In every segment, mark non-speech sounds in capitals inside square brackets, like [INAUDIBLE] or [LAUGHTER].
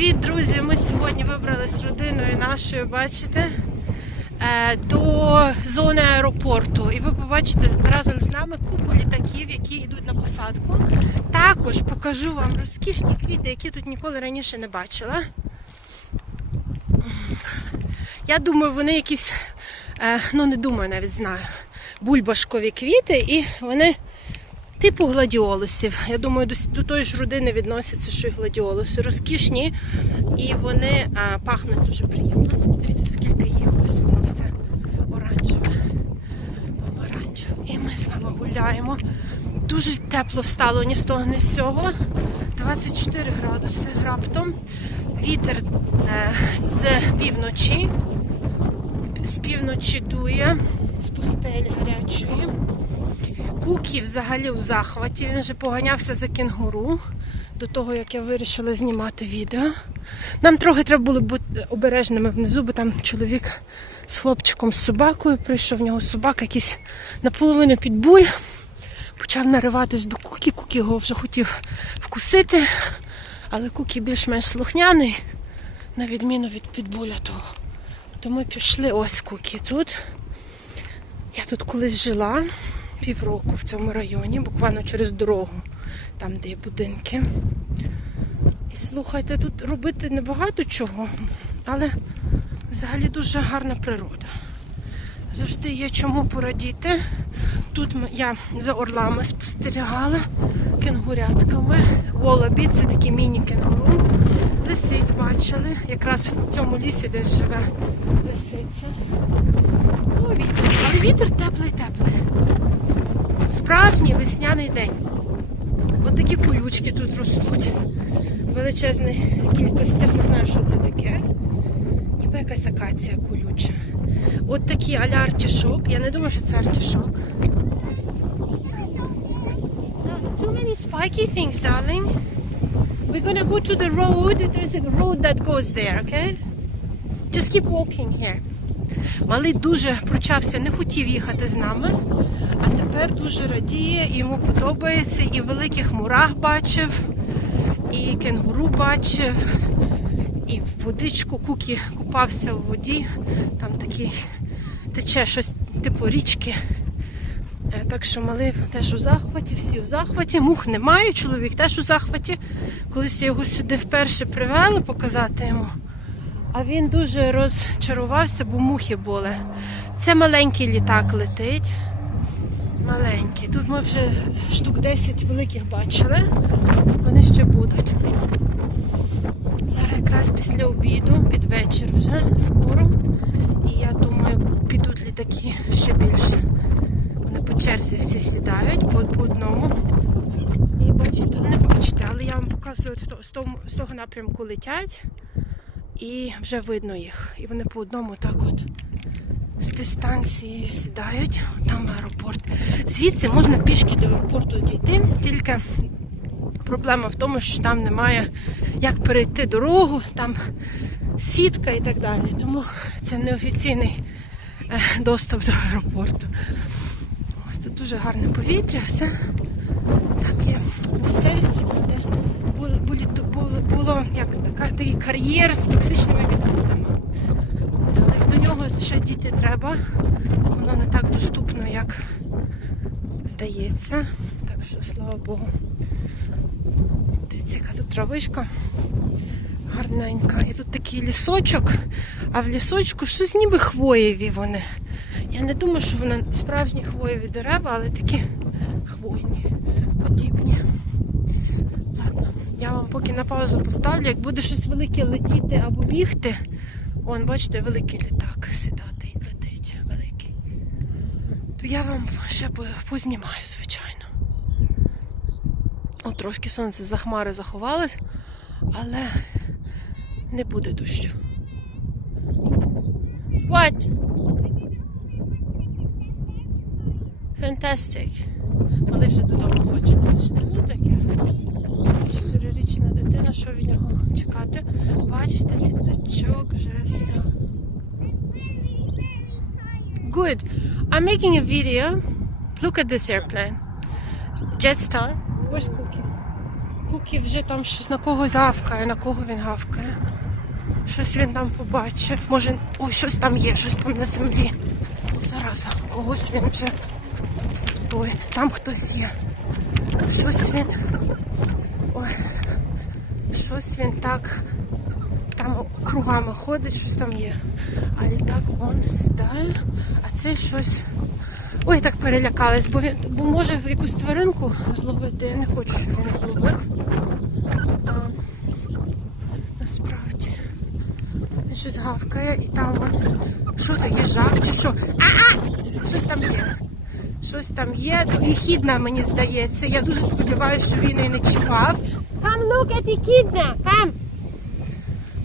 Привіт, друзі! Ми сьогодні вибрались з родиною нашою, бачите, е, до зони аеропорту. І ви побачите разом з нами купу літаків, які йдуть на посадку. Також покажу вам розкішні квіти, які тут ніколи раніше не бачила. Я думаю, вони якісь, е, ну не думаю, навіть знаю, бульбашкові квіти, і вони типу гладіолусів. Я думаю, до, до тої ж родини відносяться, що й гладіолуси. Розкішні і вони а, пахнуть дуже приємно. Дивіться, скільки їх, ось воно все оранжеве. Помаранчеве. І ми з вами гуляємо. Дуже тепло стало ні з того, ні з цього. 24 градуси раптом. Вітер е, з півночі. З півночі дує, з пустелі гарячої. Кукі взагалі у захваті. Він вже поганявся за кінгуру до того, як я вирішила знімати відео. Нам трохи треба було бути обережними внизу, бо там чоловік з хлопчиком з собакою прийшов, в нього собака якийсь наполовину підбуль. Почав нариватись до Кукі, Кукі його вже хотів вкусити, але Кукі більш-менш слухняний, на відміну від підбуля того. То ми пішли ось Кукі тут. Я тут колись жила півроку в цьому районі, буквально через дорогу, там, де є будинки. І слухайте, тут робити небагато чого, але взагалі дуже гарна природа. Завжди є чому порадіти. Тут я за орлами спостерігала, кенгурятками. Волобі це такі міні-кенгуру. Лисиць бачили, якраз в цьому лісі, де живе лисиця. Ну, вітер. Але вітер теплий, теплий. Справжній весняний день. От такі колючки тут ростуть. Величезних кількостях, не знаю, що це таке. Ніби якась акація колюча. От такі аля артішок. Я не думаю, що це артішок. Too many spiky things, darling. We're gonna go to the road. There's a road that goes there, okay? Just keep walking here. Малий дуже пручався, не хотів їхати з нами, тепер дуже радіє, йому подобається, і великих мурах бачив, і кенгуру бачив, і водичку кукі купався у воді. Там такий тече щось типу річки. Е, Так що малий теж у захваті, всі у захваті. Мух немає, чоловік теж у захваті. Колись я його сюди вперше привела показати йому. А він дуже розчарувався, бо мухи були. Це маленький літак летить. Маленький. Тут ми вже штук 10 великих бачили. Вони ще будуть. Зараз якраз після обіду, під вечір вже скоро. І я думаю, підуть літаки ще більше. Вони по черзі всі сідають по, по одному. І бачите, не бачите, але я вам показую з того, з того напрямку летять і вже видно їх. І вони по одному так от з дистанції сідають. Там аеропорт. Звідси можна пішки до аеропорту дійти, тільки проблема в тому, що там немає як перейти дорогу, там сітка і так далі. Тому це неофіційний е, доступ до аеропорту. Ось тут дуже гарне повітря, все. Там є місцевість, де було, було, як така, такий кар'єр з токсичними відходами. Нього ще діти треба. Воно не так доступно, як здається. Так що, слава Богу. Дивіться, яка тут травичка гарненька. І тут такий лісочок, а в лісочку щось ніби хвоєві вони. Я не думаю, що вони справжні хвоєві дерева, але такі хвойні, подібні. Ладно, я вам поки на паузу поставлю. Як буде щось велике летіти або бігти, вон, бачите, великий літак сідати і летить великий. То я вам ще познімаю, звичайно. О, трошки сонце за хмари заховалось, але не буде дощу. What? Fantastic. Але вже додому хоче. Бачите, ну таке. Чотирирічна дитина, що від нього чекати? Бачите, літачок вже все. Good. I'm making a video. Look at this airplane. Jetstar. Where's Cookie? Кукі вже там щось на когось гавкає, на кого він гавкає. Щось він там побачив. Може, ой, щось там є, щось там на землі. Зараза, когось він вже. Ой, там хтось є. Щось він. Ой, щось він так. Там кругами ходить, щось там є. А літак он сідає, а цей щось. Ой, так перелякалась, бо він бо може якусь тваринку зловити. Я не хочу, щоб він їх ловив. А, насправді. Він щось гавкає і там. Що то їжак чи що? А-а! Щось там є. Щось там є. Їхідна, мені здається. Я дуже сподіваюся, що він її не чіпав. Come look at їхідна! Come!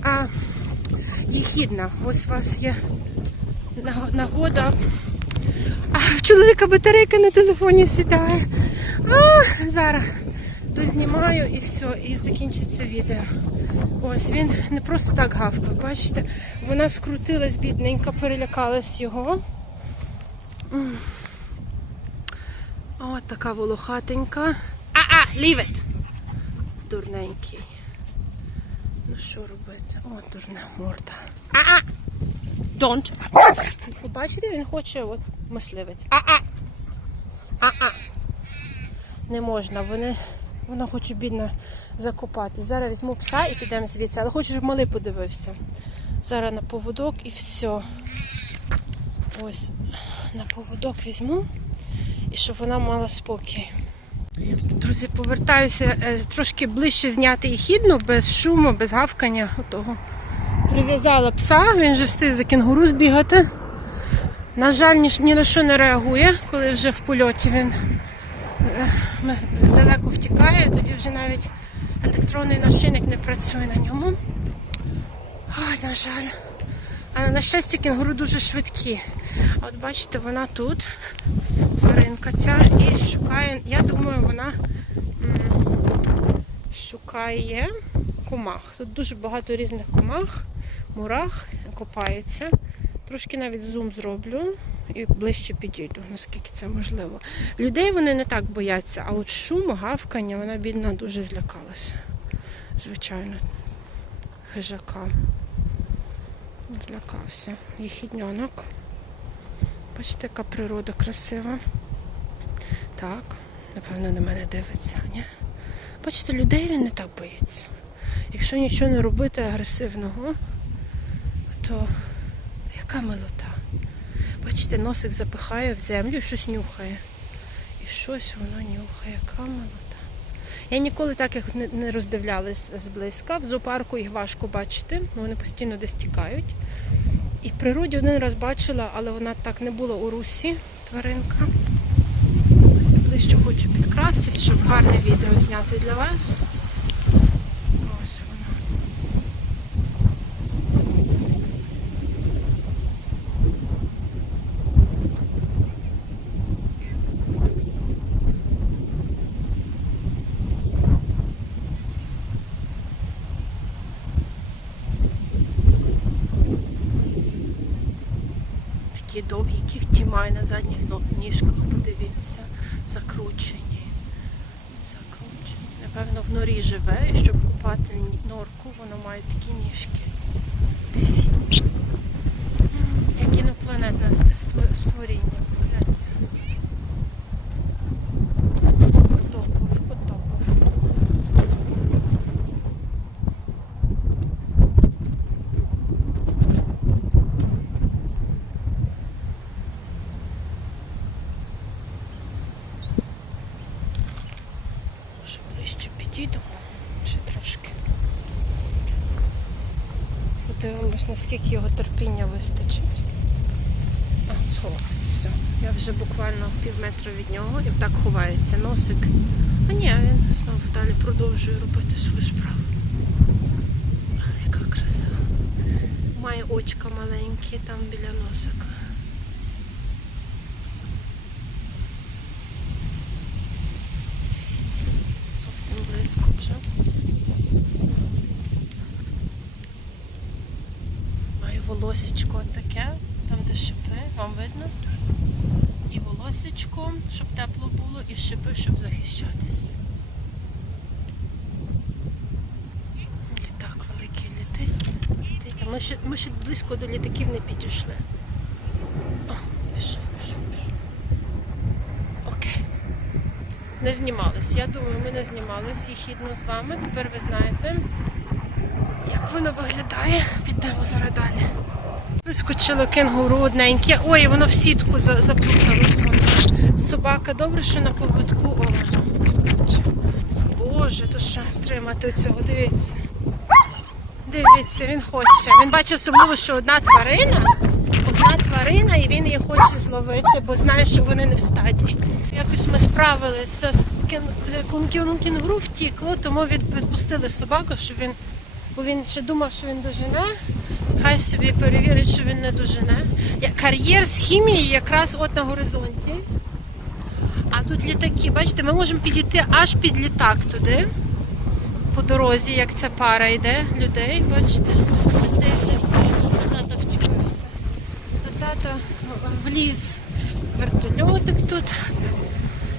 А, їхідна. Ось у вас є нагода. А в чоловіка батарейка на телефоні сідає. А, зараз дознімаю і все, і закінчиться відео. Ось він не просто так гавкав, бачите? Вона скрутилась, бідненька, перелякалась його. От така волохатенька. А-а, leave it! Дурненький. Ну що робити? О, дурна морда. А-а! Don't. Побачите, він хоче от мисливець. А-а! А-а! Не можна, вони, вона хоче бідно закопати. Зараз візьму пса і підемо звідси. Але хочу, щоб малий подивився. Зараз на поводок і все. Ось на поводок візьму і щоб вона мала спокій. Друзі, повертаюся е, трошки ближче зняти і хідно, без шуму, без гавкання. Отого. Прив'язала пса, він вже встиг за кенгуру збігати. На жаль, ні, на що не реагує, коли вже в польоті він е, далеко втікає, тоді вже навіть електронний нашийник не працює на ньому. Ой, на жаль. А на щастя, кенгуру дуже швидкі. А от бачите, вона тут, тваринка ця, і шукає, я думаю, вона шукає комах. Тут дуже багато різних комах, мурах копається. Трошки навіть зум зроблю і ближче підійду, наскільки це можливо. Людей вони не так бояться, а от шум, гавкання, вона бідна дуже злякалася. Звичайно, хижака. Злякався. Їхідньонок. Бачите, яка природа красива. Так, напевно, на мене дивиться, ні? Бачите, людей він не так боїться. Якщо нічого не робити агресивного, то яка милота. Бачите, носик запихає в землю, щось нюхає. І щось воно нюхає, яка милота. Я ніколи так їх не- роздивлялась зблизька. В зоопарку їх важко бачити, вони постійно десь тікають. І в природі один раз бачила, але вона так не була у русі, тваринка. Ось я ближче хочу підкрастись, щоб гарне відео зняти для вас. Ось вона. Такі довгі кігті має на задніх ніжках, подивіться, закручені. Закручені. Напевно, в норі живе, і щоб купати норку, воно має такі ніжки. Дивіться. Як інопланетне створіння. Погляньте. Потопов, потопов. Може ближче підійду ще трошки. Подивимось, наскільки його терпіння вистачить. А, сховався, все. Я вже буквально пів метра від нього і так ховається носик. А ні, він знову далі продовжує робити свою справу. Але яка краса. Має очка маленькі там біля носика. Зовсім близько вже. Має волосечко курточку, щоб тепло було, і шипи, щоб захищатись. Літак великий летить. Ми ще ми ще близько до літаків не підійшли. О, пішов, пішов, пішов. Окей. Не знімались. Я думаю, ми не знімались їх з вами. Тепер ви знаєте, як воно виглядає. Підемо зараз далі. Вискочило кенгуру одненьке. Ой, воно в сітку заплуталось. Собака, добре, що на поводку. О, воно. Боже, то що втримати цього, дивіться. Дивіться, він хоче. Він бачить особливо, що одна тварина, одна тварина, і він її хоче зловити, бо знає, що вони не в стаді. Якось ми справилися з кен- кін- втікло, тому відпустили собаку, щоб він, бо він ще думав, що він дожене. Хай собі перевірить, що він не дожене. Кар'єр з хімії якраз от на горизонті. Тут літаки, бачите, ми можемо підійти аж під літак туди по дорозі, як ця пара йде людей, бачите? А це вже все. Тата вчепився. Тата вліз вертольотик тут.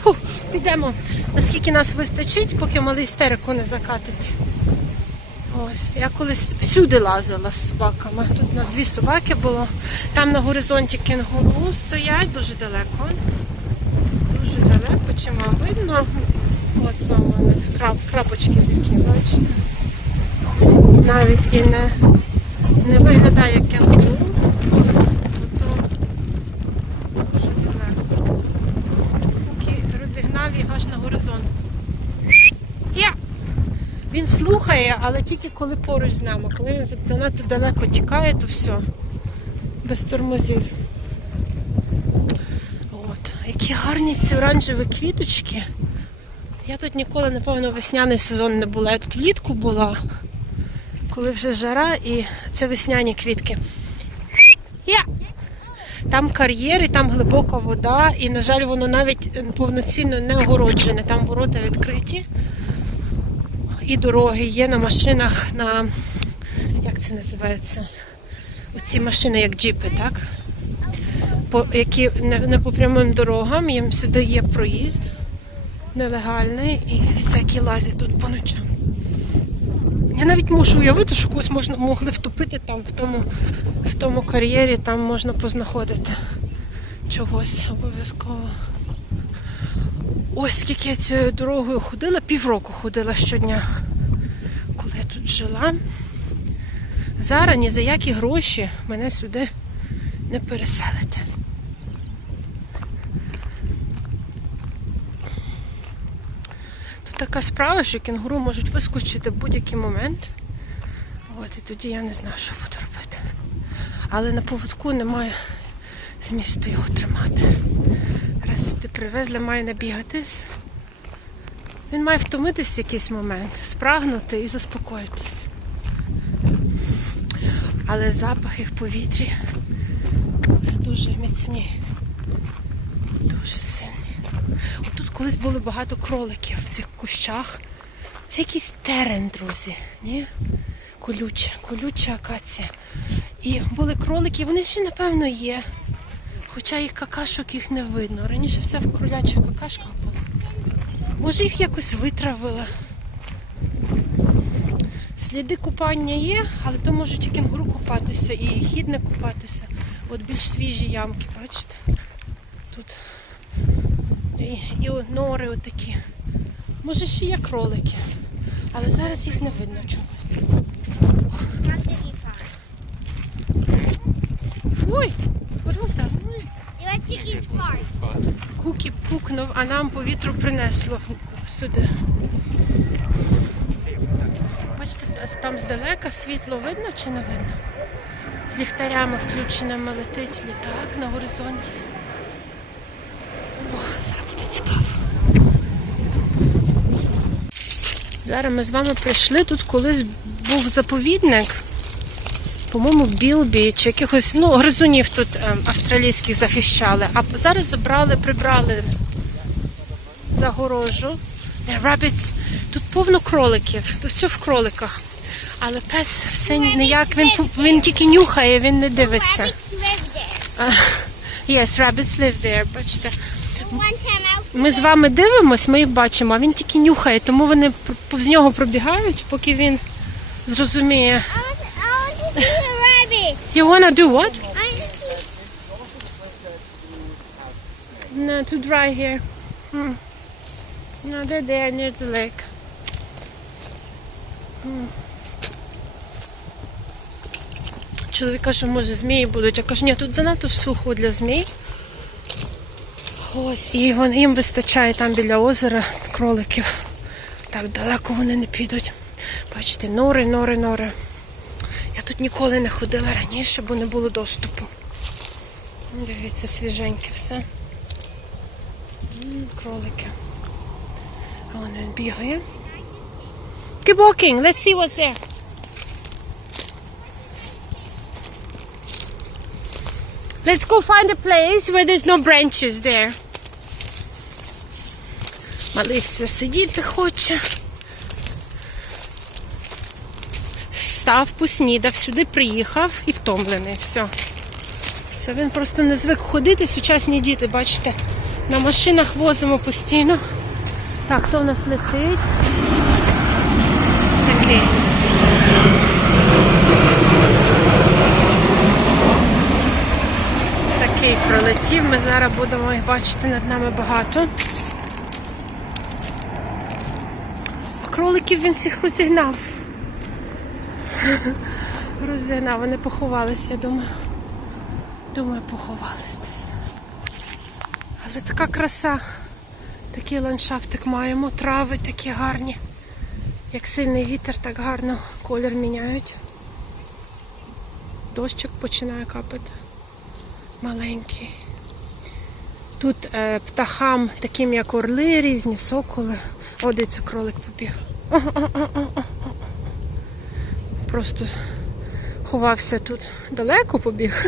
Фу, підемо. Наскільки нас вистачить, поки малий істерику не закатить. Ось, я колись всюди лазила з собаками. Тут у нас дві собаки було. Там на горизонті кенгуру стоять дуже далеко. Вам видно. От там вони краб, крапочки такі, бачите. Навіть і не, не виглядає як кенгуру. Дуже далеко. Поки розігнав їх аж на горизонт. Я! Він слухає, але тільки коли поруч з нами. Коли він занадто далеко тікає, то все. Без тормозів. Які гарні ці оранжеві квіточки. Я тут ніколи, напевно, весняний сезон не була. Я тут влітку була, коли вже жара і це весняні квітки. Я! Там кар'єри, там глибока вода, і, на жаль, воно навіть повноцінно не огороджене. Там ворота відкриті. І дороги є на машинах, на як це називається? Оці машини, як джіпи, так? По, які не, не по прямим дорогам, їм сюди є проїзд нелегальний і всякі лазять тут по ночам. Я навіть можу уявити, що когось можна могли втопити там, в тому, в тому кар'єрі, там можна познаходити чогось обов'язково. Ось скільки я цією дорогою ходила, півроку ходила щодня, коли я тут жила. Зараз ні за які гроші мене сюди не переселити. Така справа, що кінгуру можуть вискочити в будь-який момент. От, і тоді я не знаю, що буду робити. Але на поводку немає змісту його тримати. Раз сюди привезли, має набігатись. Він має втомитись в якийсь момент, спрагнути і заспокоїтись. Але запахи в повітрі дуже міцні, дуже сильні. Отут колись було багато кроликів в цих кущах. Це якийсь терен, друзі. Ні? Колюча, колюча акація. І були кролики, вони ще, напевно, є. Хоча їх какашок їх не видно. Раніше все в кролячих какашках було. Може їх якось витравили. Сліди купання є, але то можуть і кенгуру купатися, і хідне купатися. От більш свіжі ямки, бачите? Тут. І, і нори отакі. Може ще є кролики, але зараз їх не видно be. Ой, far. Кукі пукнув, а нам повітру принесло сюди. Бачите, там здалека світло видно чи не видно? З ліхтарями включеними летить літак на горизонті. О, зараз буде цікаво. Зараз ми з вами прийшли. Тут колись був заповідник. По-моєму, в Білбі чи якихось, ну, гризунів тут ем, австралійських захищали. А зараз забрали, прибрали загорожу. Rabbits. Тут повно кроликів, тут все в кроликах. Але пес все ніяк, він, він тільки нюхає, він не дивиться. [LAUGHS] Yes, rabbits live there, бачите. Ми з вами дивимось, ми їх бачимо, а він тільки нюхає, тому вони повз нього пробігають, поки він зрозуміє. You wanna do what? No, too dry here. Hmm. No, they're there near the lake. Hmm. Чоловік каже, може змії будуть. Я кажу, ні, тут занадто сухо для змій. Ось, і вон, їм вистачає там біля озера кроликів. Так далеко вони не підуть. Бачите, нори, нори, нори. Я тут ніколи не ходила раніше, бо не було доступу. Дивіться, свіженьке все. Кролики. А вон він бігає. Keep walking, let's see what's there. Let's go find a place where there's no branches there. Малий все сидіти хоче. Встав, поснідав, сюди приїхав і втомлений. Все. Все, він просто не звик ходити. Сучасні діти, бачите, на машинах возимо постійно. Так, хто в нас летить? Такий. Такий пролетів. Ми зараз будемо їх бачити над нами багато. Кроликів він всіх розігнав. Розігнав, вони поховалися, я думаю. Думаю, поховались десь. Але така краса. Такий ландшафтик маємо, трави такі гарні. Як сильний вітер, так гарно колір міняють. Дощик починає капати. Маленький. Тут е, птахам, таким як орли, різні соколи. О, де кролик побіг. Просто ховався тут. Далеко побіг.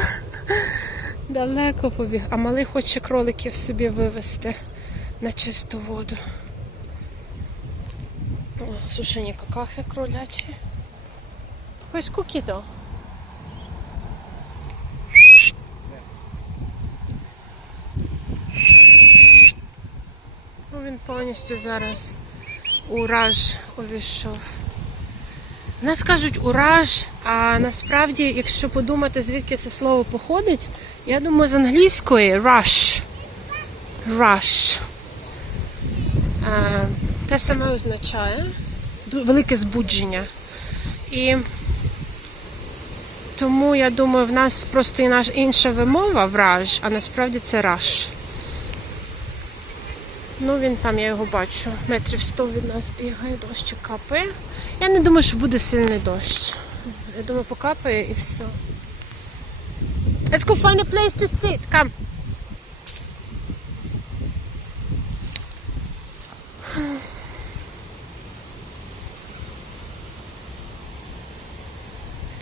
Далеко побіг. А малий хоче кроликів собі вивезти на чисту воду. Сушені какахи кролячі. Ось кукідо. Ну, він повністю зараз ураж увійшов. Нас кажуть ураж, а насправді, якщо подумати, звідки це слово походить, я думаю, з англійської rush. Rush. Те саме означає велике збудження. І тому я думаю, в нас просто інша вимова враж, а насправді це раш. Ну, він там, я його бачу, метрів 100 від нас бігає, дощ капає. Я не думаю, що буде сильний дощ. Я думаю, покапає і все. Let's go find a place to sit. Come.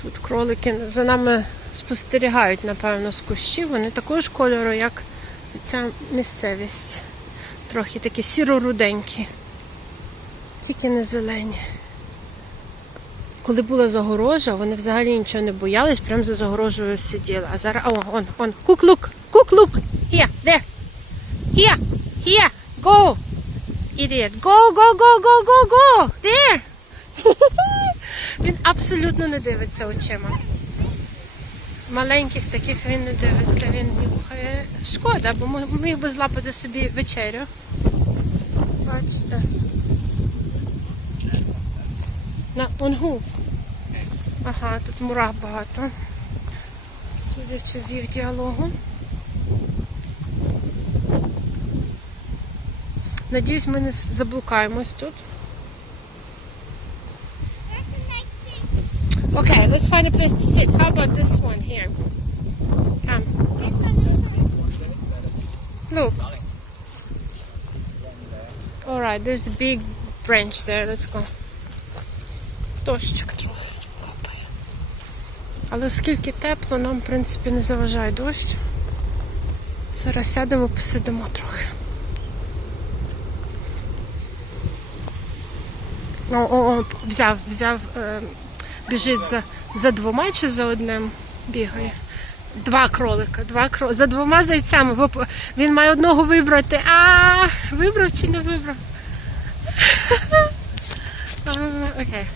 Тут кролики за нами спостерігають, напевно, з кущів. Вони також кольору, як ця місцевість. Трохи такі сіро-руденькі, тільки не зелені. Коли була загорожа, вони взагалі нічого не боялись, прямо за загорожею сиділи. А зараз, о, он, он, кук-лук, кук-лук, here, there, here, here, go, idiot, go, go, go, go, go, go, there. Він абсолютно не дивиться очима. Маленьких таких він не дивиться, він нюхає. Шкода, бо міг би злапати собі вечерю. Бачите. На онгу. Ага, тут мурах багато. Судячи з їх діалогу. Надіюсь, ми не заблукаємось тут. Okay, let's find a place to sit. How about this one here? Come. Look. All right, there's a big branch there. Let's go. Дощик трохи капає. Але оскільки тепло, нам, в принципі, не заважає дощ. Зараз сядемо, посидимо трохи. О, о, о, взяв, взяв, е, біжить за, за двома чи за одним бігає. Два кролика, два кролика. за двома зайцями. бо Він має одного вибрати. А, вибрав чи не вибрав? [LAUGHS] Окей.